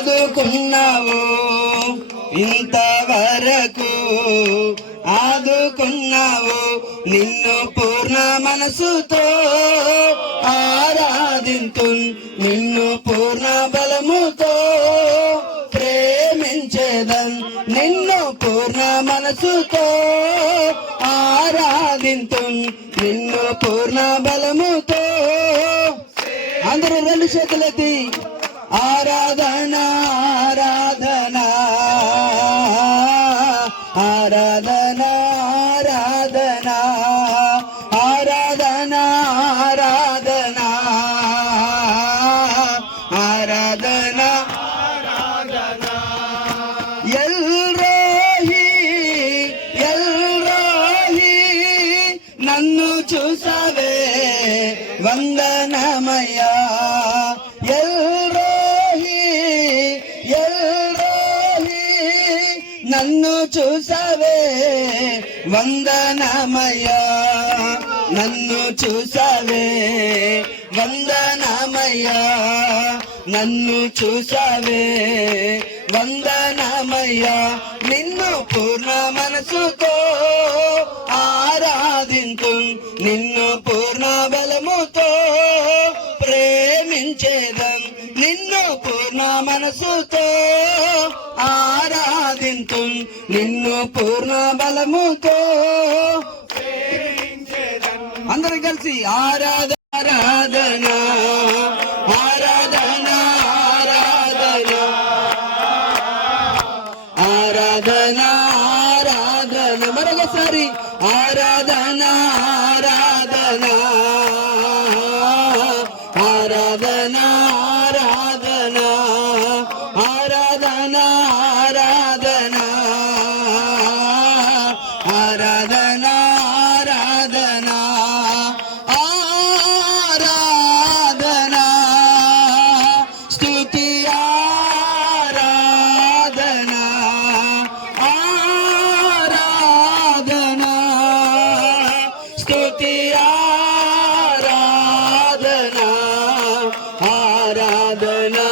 ఆదుకున్నావు? ఇంతవరకు ఆదుకున్నావు? నిన్ను పూర్ణ మనసుతో ఆరాధింతు నిన్ను పూర్ణ బలముతో ప్రేమించేదం నిన్ను పూర్ణ మనసుతో ఆరాధింతు నిన్ను పూర్ణ బలముతో. అందరూ రెండు చేతులెత్తి. ఆరాధన ఆరాధన ఆరాధన ఆరాధన ఆరాధన ఆరాధన ఆరాధన ఎల్రోహి ఎల్రోహి నన్ను చూసావే వందనమయ్యా నన్ను చూసావే వందనమయ్యా. నన్ను చూసావే వందనమయ్యా. నన్ను చూసావే వందనమయ్యా. నిన్ను పూర్ణ మనసుతో ఆరాధింతు నిన్ను పూర్ణ బలముతో ప్రేమించేదం. నిన్ను పూర్ణ మనసుతో ఆరాధింతు నిన్ను పూర్ణ బలముతో అందరూ కలిసి ఆరాధ ఆరాధన ఆరాధన ఆరాధన. ఆరాధన ఆరాధన. మరొకసారి ఆరాధన ఆరాధన. आराधना आराधना